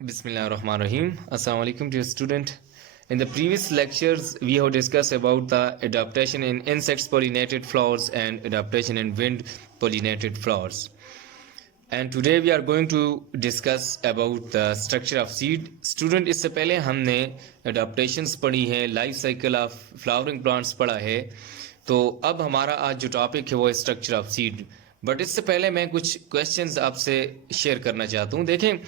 Bismillahirrahmanirrahim. Assalamu alaikum dear student. In the previous lectures, we have discussed about the adaptation in insects pollinated flowers and adaptation in wind pollinated flowers. And today we are going to discuss about the structure of seed. Student, इससे पहले हमने adaptations पढ़ी है, life cycle of flowering plants पढ़ा है. तो अब हमारा आज जो टॉपिक है वो है स्ट्रक्चर ऑफ सीड. बट इससे पहले मैं कुछ क्वेश्चंस आपसे शेयर करना चाहता हूँ. देखें,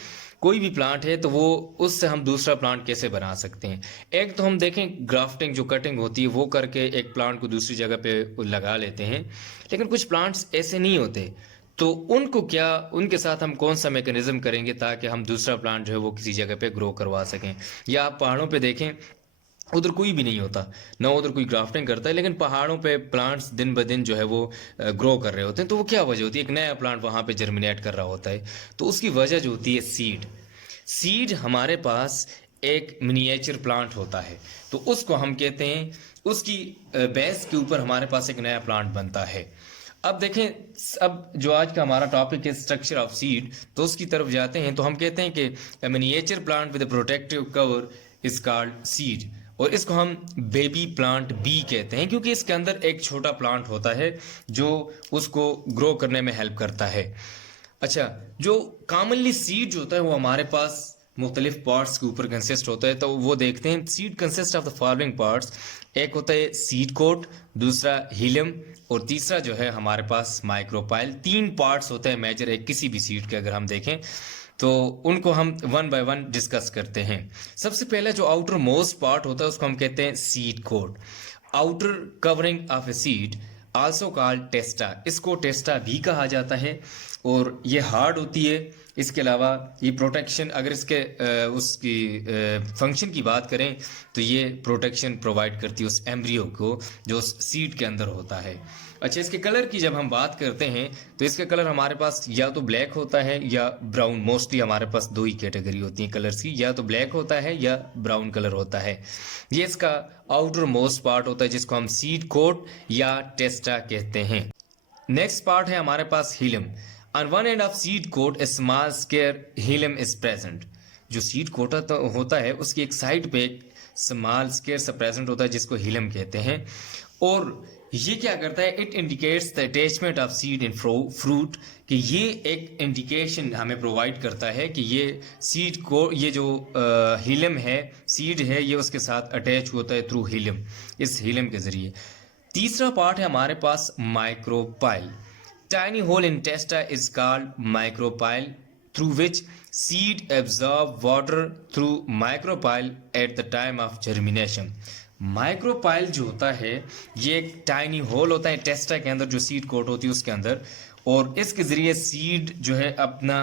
कोई भी प्लांट है तो वो उससे हम दूसरा प्लांट कैसे बना सकते हैं. एक तो हम देखें ग्राफ्टिंग जो कटिंग होती है वो करके एक प्लांट को दूसरी जगह पे लगा लेते हैं. लेकिन कुछ प्लांट्स ऐसे नहीं होते, तो उनके साथ हम कौन सा मैकेनिज्म करेंगे ताकि हम दूसरा प्लांट जो है वो किसी जगह पे ग्रो करवा सकें. या आप पहाड़ों पे देखें, उधर कोई भी नहीं होता ना, उधर कोई ग्राफ्टिंग करता है, लेकिन पहाड़ों पे प्लांट्स दिन ब दिन जो है वो ग्रो कर रहे होते हैं. तो वो क्या वजह होती है? एक नया प्लांट वहाँ पे जर्मिनेट कर रहा होता है. तो उसकी वजह जो होती है सीड हमारे पास एक मिनिएचर प्लांट होता है, तो उसको हम कहते हैं, उसकी बेस के ऊपर हमारे पास एक नया प्लांट बनता है. अब देखें, अब जो आज का हमारा टॉपिक है स्ट्रक्चर ऑफ सीड, तो उसकी तरफ जाते हैं. तो हम कहते हैं कि miniature plant with protective cover is called seed, और इसको हम बेबी प्लांट बी कहते हैं क्योंकि इसके अंदर एक छोटा प्लांट होता है जो उसको ग्रो करने में हेल्प करता है. अच्छा, जो कॉमनली सीड जो होता है वो हमारे पास मुख्तलिफ पार्ट्स के ऊपर कंसिस्ट होता है. तो वो देखते हैं, seed consist of the following parts. एक होता है सीड कोट, दूसरा हीलियम, और तीसरा जो है हमारे पास माइक्रोपाइल. 3 पार्ट्स होते हैं मेजर एक किसी भी सीड के. अगर हम देखें तो उनको हम वन बाय वन डिस्कस करते हैं. सबसे पहले जो आउटर मोस्ट पार्ट होता है उसको हम कहते हैं seed coat. Outer covering of a seed also called testa, इसको टेस्टा भी कहा जाता है, और ये हार्ड होती है. इसके अलावा ये प्रोटेक्शन, अगर इसके उसकी फंक्शन की बात करें तो ये प्रोटेक्शन प्रोवाइड करती है उस एम्ब्रियो को जो उस सीड के अंदर होता है. अच्छा, इसके कलर की जब हम बात करते हैं तो इसका कलर हमारे पास या तो ब्लैक होता है या ब्राउन. मोस्टली हमारे पास 2 ही कैटेगरी होती है कलर्स की, या तो ब्लैक होता है या ब्राउन कलर होता है. ये इसका आउटर मोस्ट पार्ट होता है जिसको हम सीड कोट या टेस्टा कहते हैं. नेक्स्ट पार्ट है हमारे पास hilum. On one end of seed coat a small square hilum is present. जो सीड कोट होता है उसकी एक साइड पे एक स्मॉल स्क्वायर सा प्रेजेंट होता है जिसको हीलियम कहते हैं. और ये क्या करता है? It indicates the attachment of seed in fruit, कि ये एक इंडिकेशन हमें प्रोवाइड करता है कि ये सीड को, ये जो हीलियम है, सीड है, ये उसके साथ अटैच होता है थ्रू हीलियम, इस हीलियम के जरिए. तीसरा पार्ट है हमारे पास micropyle. Tiny hole in testa is called micropyle through which seed absorb water through micropyle at the time of germination. Micropyle जो होता है ये एक टाइनी होल होता है टेस्टा के अंदर, जो सीड कोट होती है उसके अंदर, और इसके ज़रिए सीड जो है अपना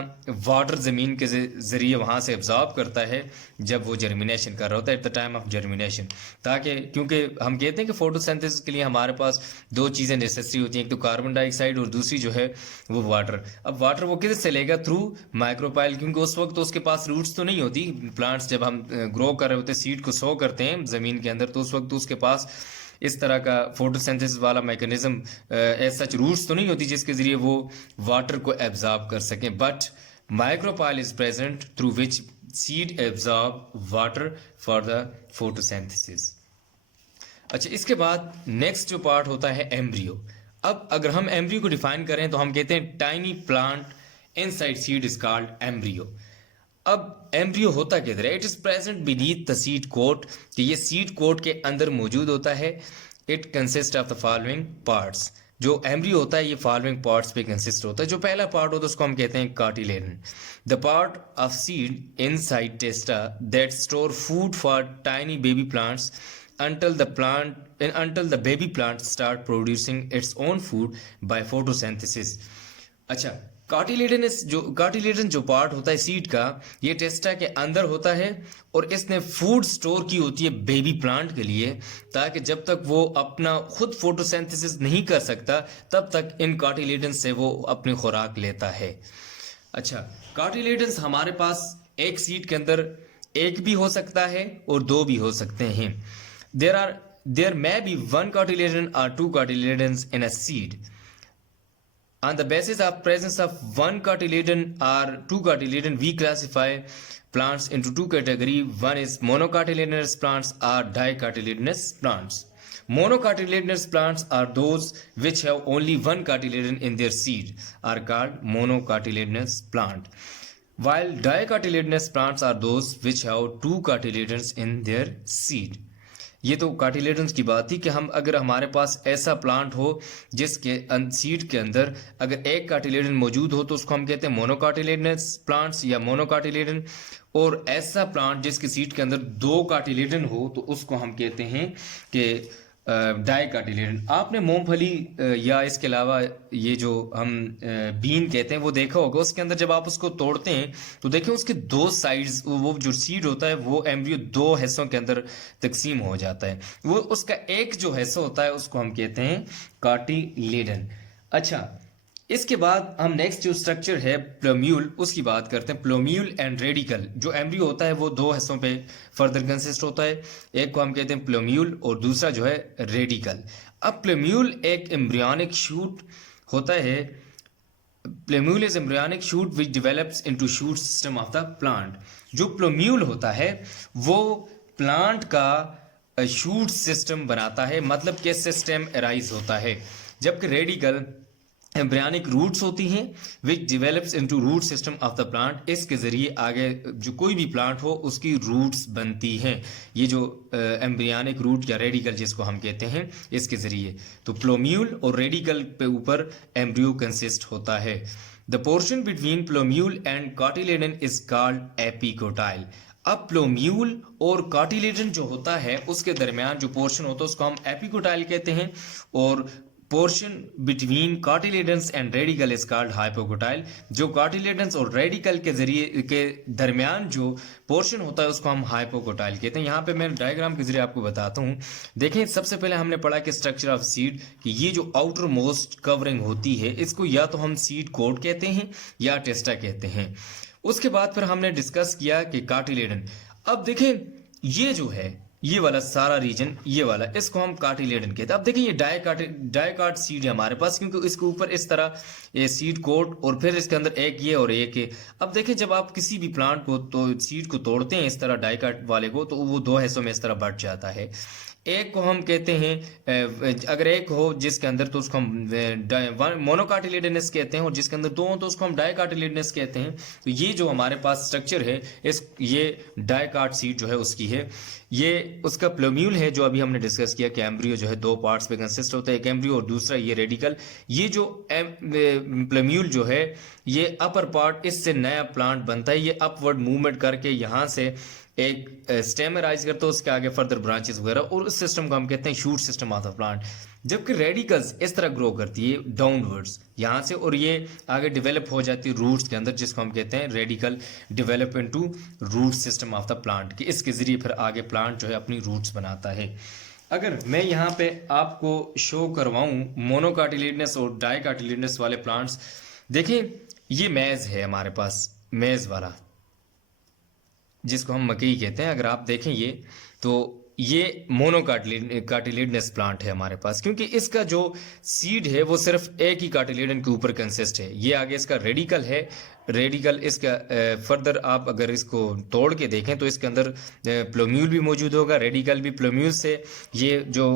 वाटर ज़मीन के ज़रिए वहाँ से एब्जॉर्ब करता है जब वो जर्मिनेशन कर रहा होता है, eight the time of germination. ताकि, क्योंकि हम कहते हैं कि फोटोसिंथेसिस के लिए हमारे पास 2 चीज़ें नेसेसरी होती हैं, एक तो कार्बन डाइऑक्साइड और दूसरी जो है वो वाटर. अब वाटर वो किधर से लेगा? थ्रू माइक्रोपाइल, क्योंकि उस वक्त तो उसके पास रूट्स तो नहीं होती. प्लांट्स जब हम ग्रो कर रहे होते हैं, सीड को सो करते हैं ज़मीन के अंदर, तो उस वक्त तो उसके पास इस तरह का फोटोसिंथेसिस वाला मैकेनिज्म एज सच रूट्स तो नहीं होती जिसके जरिए वो वाटर को एब्जॉर्ब कर सकें. But micropyle is present through which seed absorb water for the photosynthesis. अच्छा, इसके बाद नेक्स्ट जो पार्ट होता है एम्ब्रियो. अब अगर हम एम्ब्रियो को डिफाइन करें तो हम कहते हैं tiny plant inside seed is called embryo. अब एम्ब्रियो होता किधर है? It is present beneath the seed coat, कि ये सीड कोट के अंदर मौजूद होता है. It consist of the following parts. जो एम्ब्रियो होता है ये फॉलोइंग पार्ट्स पे कंसिस्ट होता है. जो पहला पार्ट होता है उसको हम कहते हैं cotyledon. The part of seed inside testa that store food for tiny baby plants until the baby plant start producing its own food by photosynthesis. अच्छा, कार्टिलेडन जो पार्ट होता है सीड का, ये टेस्टा के अंदर होता है, और इसने फूड स्टोर की होती है बेबी प्लांट के लिए, ताकि जब तक वो अपना खुद फोटोसिंथेसिस नहीं कर सकता तब तक इन कार्टिलेडन से वो अपनी खुराक लेता है. अच्छा, कार्टिलेडन्स हमारे पास एक सीड के अंदर एक भी हो सकता है और 2 भी हो सकते हैं. There may be 1 cartilagen or 2 cartilagens in a seed. On the basis of presence of one cotyledon or two cotyledon, we classify plants into two categories. One is monocotyledonous plants or dicotyledonous plants. Monocotyledonous plants are those which have only one cotyledon in their seed, are called monocotyledonous plant. While dicotyledonous plants are those which have two cotyledons in their seed. ये तो कार्टिलेडन्स की बात थी कि हम अगर हमारे पास ऐसा प्लांट हो जिसके सीड के अंदर अगर एक कार्टिलेडन मौजूद हो तो उसको हम कहते हैं मोनोकार्टिलेडनस प्लांट्स या मोनोकार्टिलेडन, और ऐसा प्लांट जिसके सीड के अंदर दो कार्टिलेडन हो तो उसको हम कहते हैं कि डाइकार्टिलेडन। आपने मूंगफली या इसके अलावा ये जो हम बीन कहते हैं वो देखा होगा, उसके अंदर जब आप उसको तोड़ते हैं तो देखें उसके दो साइड्स, वो जो सीड होता है वो एम्ब्रियो दो हिस्सों के अंदर तकसीम हो जाता है, वो उसका एक जो हिस्सा होता है उसको हम कहते हैं कार्टिलेडन। अच्छा, इसके बाद हम नेक्स्ट जो स्ट्रक्चर है प्लोम्यूल उसकी बात करते हैं। प्लोम्यूल एंड रेडिकल, जो एम्ब्रियो होता है वो दो हिस्सों पे फर्दर कंसिस्ट होता है, एक को हम कहते हैं प्लोम्यूल और दूसरा जो है रेडिकल। अब प्लोम्यूल एक एम्ब्रियोनिक शूट होता है, plumule is embryonic shoot which develops into shoot system of the plant. जो प्लोम्यूल होता है वो प्लांट का शूट सिस्टम बनाता है, मतलब कि सिस्टम अराइज होता है, जबकि रेडिकल एम्ब्रियोनिक रूट्स होती हैं which develops into root system of the plant. इसके ज़रिए आगे जो कोई भी प्लांट हो उसकी रूट्स बनती हैं, ये जो एम्ब्रियोनिक रूट या रेडिकल जिसको हम कहते हैं इसके ज़रिए। तो प्लोम्यूल और रेडिकल पे ऊपर एम्ब्रियो कंसिस्ट होता है। The portion between plumule and cotyledon is called epicotyl. अब प्लोम्यूल और कार्टिलेडन जो होता है उसके दरमियान जो पोर्शन होता है उसको हम एपिकोटाइल कहते हैं, और portion between cotyledons and radicle is called hypocotyl. जो कार्टिलेडन्स और रेडिकल के जरिए के दरमियान जो पोर्शन होता है उसको हम हाइपोकोटाइल कहते हैं। यहाँ पे मैं डायग्राम के जरिए आपको बताता हूँ। देखें, सबसे पहले हमने पढ़ा कि स्ट्रक्चर ऑफ सीड, कि ये जो आउटर मोस्ट कवरिंग होती है इसको या तो हम सीड कोट कहते हैं या टेस्टा कहते हैं। उसके बाद फिर हमने डिस्कस किया कि कार्टिलेडन। अब देखें, ये जो है ये वाला सारा रीजन, ये वाला, इसको हम कार्टिलेडन कहते हैं। अब देखिए ये डाइकार्ट सीड है हमारे पास, क्योंकि इसके ऊपर इस तरह ये सीड कोट और फिर इसके अंदर एक ये और एक है। अब देखिए जब आप किसी भी प्लांट को तो सीड को तोड़ते हैं इस तरह डाइकार्ट वाले को, तो वो दो हिस्सों में इस तरह बढ़ जाता है। एक को हम कहते हैं, अगर एक हो जिसके अंदर तो उसको हम मोनोकार्टिलेडनस कहते हैं, और जिसके अंदर दो हो तो उसको हम डाइकार्टिलेडनस कहते हैं। तो ये जो हमारे पास स्ट्रक्चर है ये डाइकार्ट सीड जो है उसकी है। ये उसका प्लोम्यूल है जो अभी हमने डिस्कस किया कि एम्ब्रियो जो है दो पार्ट्स पे कंसिस्ट होता है, एक एम्ब्रियो और दूसरा ये रेडिकल। ये जो प्लोम्यूल जो है ये अपर पार्ट, इससे नया प्लांट बनता है, ये अपवर्ड मूवमेंट करके यहाँ से एक स्टेम राइज करता है, उसके आगे फर्दर ब्रांचेस वगैरह, और उस सिस्टम को हम कहते हैं shoot system of the plant. जबकि रेडिकल्स इस तरह ग्रो करती है डाउनवर्ड्स यहाँ से, और ये आगे डेवलप हो जाती है रूट्स के अंदर, जिसको हम कहते हैं radicle develop into root system of the plant, कि इसके जरिए फिर आगे प्लांट जो है अपनी रूट्स बनाता है। अगर मैं यहाँ पे आपको शो करवाऊँ मोनोकार्टिलेडनस और डाइकार्टिलेडनस वाले प्लांट्स, देखें ये मेज है हमारे पास, मेज वाला जिसको हम मकई कहते हैं। अगर आप देखें तो ये मोनोकार्टिलेडनस प्लांट है हमारे पास, क्योंकि इसका जो सीड है वो सिर्फ एक ही कार्टिलेडन के ऊपर कंसिस्ट है। ये आगे इसका रेडिकल है, रेडिकल इसका फर्दर आप अगर इसको तोड़ के देखें तो इसके अंदर प्लोम्यूल भी मौजूद होगा, रेडिकल भी। प्लोम्यूल से ये जो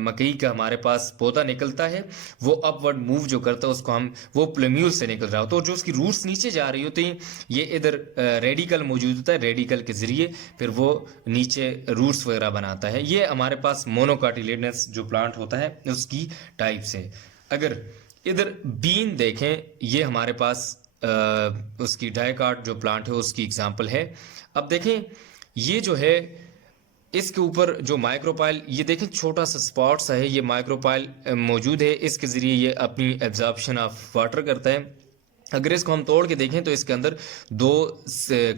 मकई का हमारे पास पौधा निकलता है वो अपवर्ड मूव जो करता है उसको हम, वो प्लोम्यूल से निकल रहा होता है, तो जो उसकी रूट्स नीचे जा रही होती हैं ये इधर रेडिकल मौजूद होता है, रेडिकल के जरिए फिर वो नीचे रूट्स वगैरह बनाता है। ये हमारे पास मोनोकार्टिलेडनस जो प्लांट होता है उसकी टाइप से। अगर इधर बीन देखें, ये हमारे पास उसकी डाइकार्ट जो प्लांट है उसकी एग्जांपल है। अब देखें ये जो है इसके ऊपर जो माइक्रोपाइल, ये देखें छोटा सा स्पॉट सा है, ये माइक्रोपाइल मौजूद है, इसके ज़रिए ये अपनी एब्जॉर्प्शन ऑफ वाटर करता है। अगर इसको हम तोड़ के देखें तो इसके अंदर दो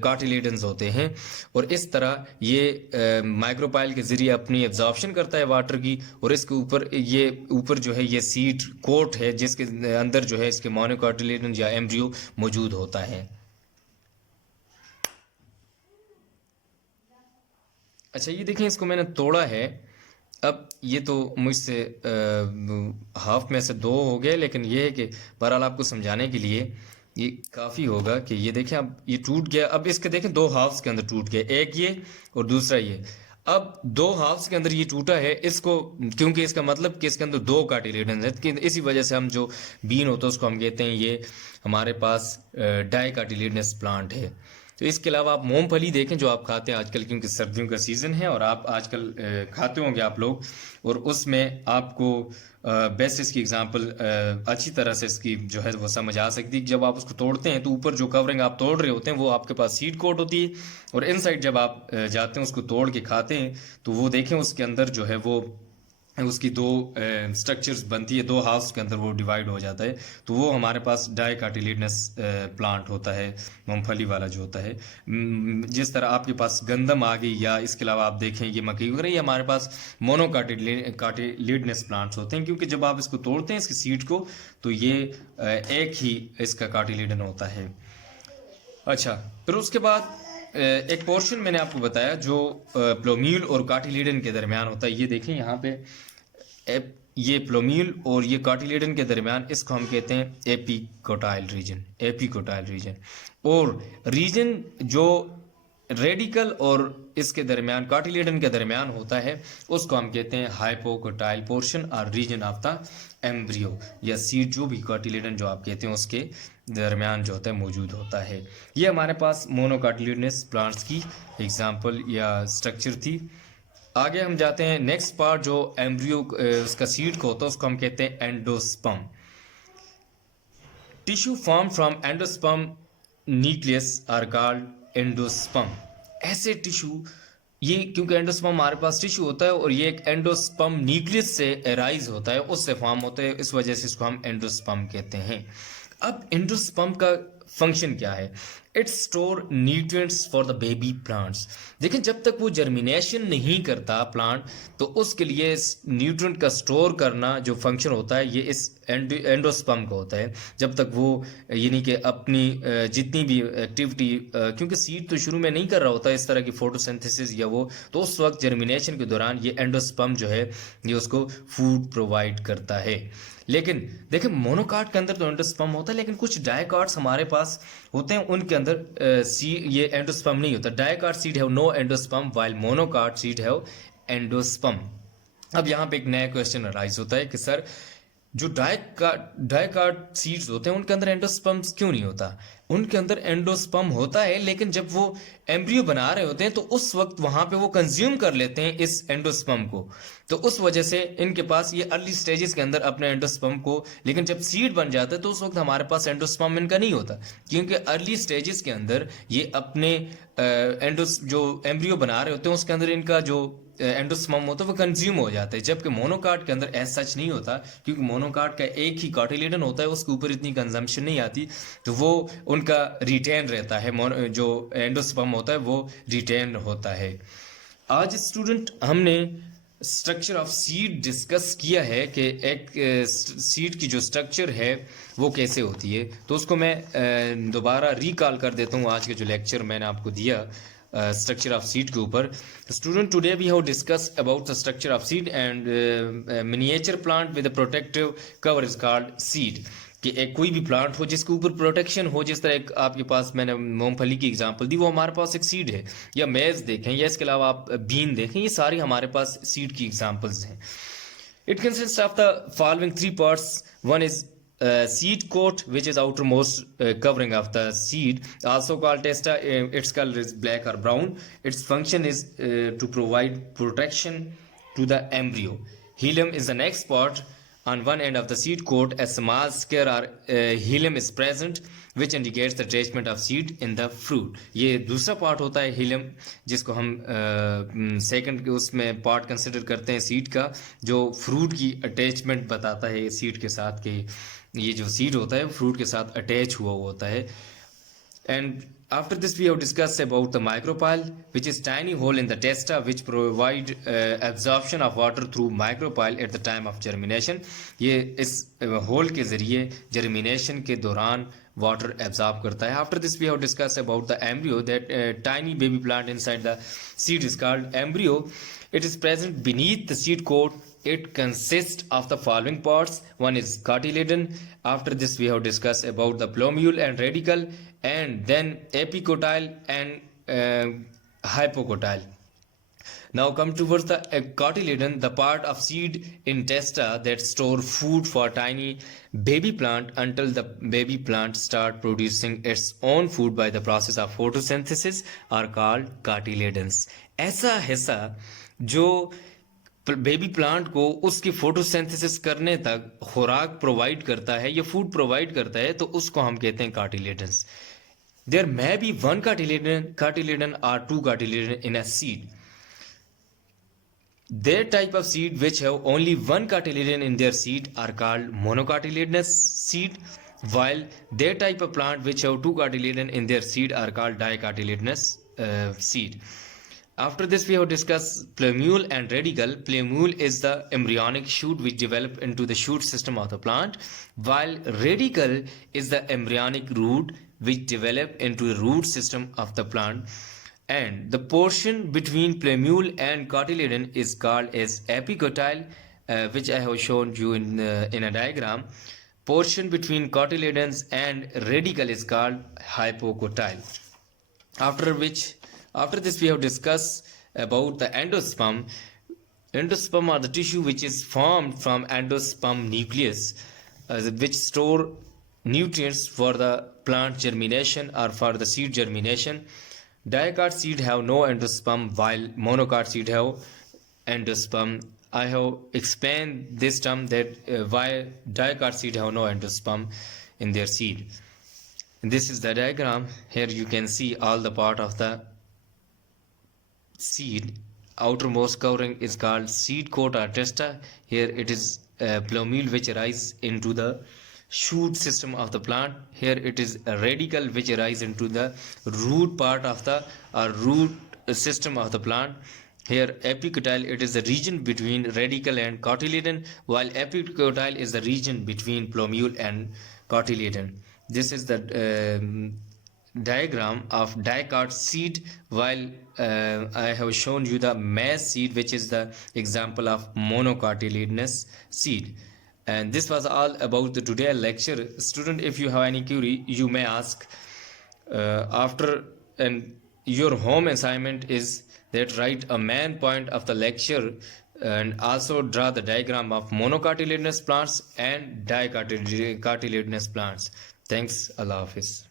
कार्टिलेडन्स होते हैं, और इस तरह ये माइक्रोपाइल के ज़रिए अपनी एब्जॉर्प्शन करता है वाटर की, और इसके ऊपर ये ऊपर जो है ये सीड कोट है जिसके अंदर जो है इसके मोनोकार्टिलेडन या एम्ब्रियो मौजूद होता है। अच्छा, ये देखें इसको मैंने तोड़ा है, अब ये तो मुझसे हाफ में से 2 हो गए, लेकिन ये है कि बहरहाल आपको समझाने के लिए ये काफ़ी होगा कि ये देखें अब ये टूट गया। अब इसके देखें 2 हाफ्स के अंदर टूट गया, एक ये और दूसरा ये। अब 2 हाफ्स के अंदर ये टूटा है, इसको क्योंकि इसका मतलब कि इसके अंदर 2 कार्टिलेडन्स है, कि इसी वजह से हम जो बीन होता है उसको हम कहते हैं ये हमारे पास डाई कार्टिलेडनस प्लांट है। तो इसके अलावा आप मूंगफली देखें जो आप खाते हैं आजकल, क्योंकि सर्दियों का सीज़न है और आप आजकल खाते होंगे आप लोग, और उसमें आपको बेस्ट इसकी एग्जांपल अच्छी तरह से इसकी जो है वो समझ आ सकती है। जब आप उसको तोड़ते हैं तो ऊपर जो कवरिंग आप तोड़ रहे होते हैं वो आपके पास सीड कोट होती है, और इनसाइड जब आप जाते हैं उसको तोड़ के खाते हैं तो वो देखें उसके अंदर जो है वो उसकी 2 स्ट्रक्चर्स बनती है, 2 हाफ्स के अंदर वो डिवाइड हो जाता है। तो वो हमारे पास डाई कार्टिलेडनस प्लांट होता है, मूंगफली वाला जो होता है। जिस तरह आपके पास गंदम आ गई, या इसके अलावा आप देखें ये मकई वगैरह, ये हमारे पास मोनो कार्टिलेडनस प्लांट्स होते हैं, क्योंकि जब आप इसको तोड़ते हैं इसकी सीड को तो ये एक ही इसका कार्टिलेडन होता है। अच्छा, फिर उसके बाद एक पोर्शन मैंने आपको बताया जो प्लोम्यूल और कार्टिलेडन के दरमियान होता है। ये देखें यहाँ पे ये प्लोम्यूल और ये कार्टिलेडन के दरमियान, इसको हम कहते हैं एपिकोटाइल रीजन, एपिकोटाइल रीजन। और रीजन जो रेडिकल और इसके दरमियान कार्टिलेडन के दरमियान होता है उसको हम कहते हैं हाइपोकोटाइल पोर्शन और रीजन ऑफ द एम्ब्रियो या सीड, जो भी कार्टिलेडन जो आप कहते हैं उसके दरमियान जो होता है मौजूद होता है। ये हमारे पास मोनोकार्टिलेडनस प्लांट्स की एग्जांपल या स्ट्रक्चर थी। आगे हम जाते हैं नेक्स्ट पार्ट जो एम्ब्रियो उसका सीड को होता है उसको हम कहते हैं endosperm. Tissue form from endosperm nucleus are called endosperm. ऐसे टिश्यू, ये क्योंकि एंडोस्पर्म हमारे पास टिश्यू होता है और ये एक एंडोस्पर्म न्यूक्लियस से एराइज होता है, उससे फॉर्म होता है, इस वजह से इसको हम एंडोस्पर्म कहते हैं। अब एंडोस्पर्म का फंक्शन क्या है? It store nutrients for the baby plants. देखिए, जब तक वो जर्मिनेशन नहीं करता प्लांट तो उसके लिए न्यूट्रिएंट का स्टोर करना जो फंक्शन होता है ये इस एंडोस्पर्म का होता है। जब तक वो यानी कि अपनी जितनी भी एक्टिविटी, क्योंकि सीड तो शुरू में नहीं कर रहा होता इस तरह की फोटोसिंथेसिस या वो, तो उस वक्त जर्मिनेशन के दौरान ये एंडोस्पर्म जो है ये उसको फूड प्रोवाइड करता है। लेकिन देखिए, मोनोकार्ट के अंदर तो एंडोस्पर्म होता है, लेकिन कुछ डायकार्ट्स हमारे पास होते हैं उनके अंदर ये एंडोस्पर्म नहीं होता। Dicot seed have no endosperm while monocot seed have endosperm. अब यहाँ पे एक नया क्वेश्चन अराइज होता है कि सर जो डायकार्ट सीड्स होते हैं उनके अंदर एंडोस्पर्म क्यों नहीं होता? उनके अंदर एंडोस्पर्म होता है, लेकिन जब वो एम्ब्रियो बना रहे होते हैं तो उस वक्त वहां पे वो कंज्यूम कर लेते हैं इस एंडोस्पर्म को, तो उस वजह से इनके पास ये अर्ली स्टेजेस के अंदर अपने एंडोस्पर्म को, लेकिन जब सीड बन जाता है तो उस वक्त हमारे पास एंडोस्पर्म इनका नहीं होता, क्योंकि अर्ली स्टेजेस के अंदर ये अपने जो एम्ब्रियो बना रहे होते हैं उसके अंदर इनका जो एंडोस्पर्म होता है वो कंज्यूम हो जाता है। जबकि मोनोकार्ट के अंदर ऐसा सच नहीं होता, क्योंकि मोनोकार्ट का एक ही कार्टिलेडन होता है, उसके ऊपर इतनी कंजम्पशन नहीं आती, तो वो उनका रिटेन रहता है, जो एंडोस्पर्म होता है वो रिटेन होता है। आज स्टूडेंट हमने स्ट्रक्चर ऑफ सीड डिस्कस किया है कि एक सीड की जो स्ट्रक्चर है वो कैसे होती है, तो उसको मैं दोबारा रिकॉल कर देता हूँ। आज के जो लेक्चर मैंने आपको दिया स्ट्रक्चर ऑफ सीड के ऊपर, student today we have discuss about the structure of seed and miniature plant with protective cover is called seed. कि एक कोई भी प्लांट हो जिसके ऊपर प्रोटेक्शन हो, जिस तरह एक आपके पास मैंने मूंगफली की एग्जांपल दी, वो हमारे पास एक सीड है, या मेज देखें, या इसके अलावा आप बीन देखें, ये सारी हमारे पास सीड की एग्जांपल्स हैं। It consist of the following 3 parts. One is seed coat, which is outermost covering of the seed, also called testa. Its color is black or brown. Its function is to provide protection to the embryo. Hilum is the next part. On one end of the seed coat, a small square or hilum is present, which indicates the attachment of seed in the fruit. ये दूसरा part होता है hilum, जिसको हम second के उसमें part consider करते हैं सीड का, जो फ्रूट की अटैचमेंट बताता है सीड के साथ, कि ये जो सीड होता है फ्रूट के साथ अटैच हुआ होता है। And after this we have discussed about the micropyle, which is tiny hole in the testa which provide absorption of water through micropyle at the time of germination. ये इस whole के ज़रिए germination के दौरान water absorb करता है. After this we have discussed about the embryo, that tiny baby plant inside the seed is called embryo. It is present beneath the seed coat. It consists of the following parts. One is cotyledon. After this we have discussed about the plumule and radicle, and then epicotyle and hypocotyle. Now come towards the cotyledon, the part of seed in testa that store food for tiny baby plant until the baby plant start producing its own food by the process of photosynthesis are called cotyledons. ऐसा हिस्सा जो baby plant को उसकी photosynthesis करने तक खुराक provide करता है या फूड प्रोवाइड करता है, तो उसको हम कहते हैं कार्टिलेडन्स. There may be one cotyledon or two cotyledon in a seed. Their type of seed which have only one cotyledon in their seed are called monocotyledonous seed, while their type of plant which have two cotyledon in their seed are called dicotyledonous seed. After this we have discussed plumule and radicle. Plumule is the embryonic shoot which develop into the shoot system of the plant, while radicle is the embryonic root which develop into the root system of the plant. And the portion between plumule and cotyledon is called as epicotyle, which I have shown you in a diagram. Portion between cotyledons and radicle is called hypocotyle. After this we have discussed about the endosperm. Endosperm are the tissue which is formed from endosperm nucleus, which store nutrients for the plant germination or for the seed germination. Dicot seed have no endosperm, while monocot seed have endosperm. I have explained this term, that why dicot seed have no endosperm in their seed. This is the diagram. Here you can see all the part of the seed. Outermost covering is called seed coat or testa. Here it is plumule which rise into the shoot system of the plant. Here it is a radicle which rise into the root part of the root system of the plant. Here epicotyle, it is the region between radicle and cotyledon, while epicotyle is the region between plumule and cotyledon. This is the diagram of dicot seed, while I have shown you the maize seed which is the example of monocotyledonous seed. And this was all about the today lecture. Student, if you have any query, you may ask. And your home assignment is that write a main point of the lecture and also draw the diagram of monocotyledonous plants and dicotyledonous plants. Thanks. Allah Hafiz.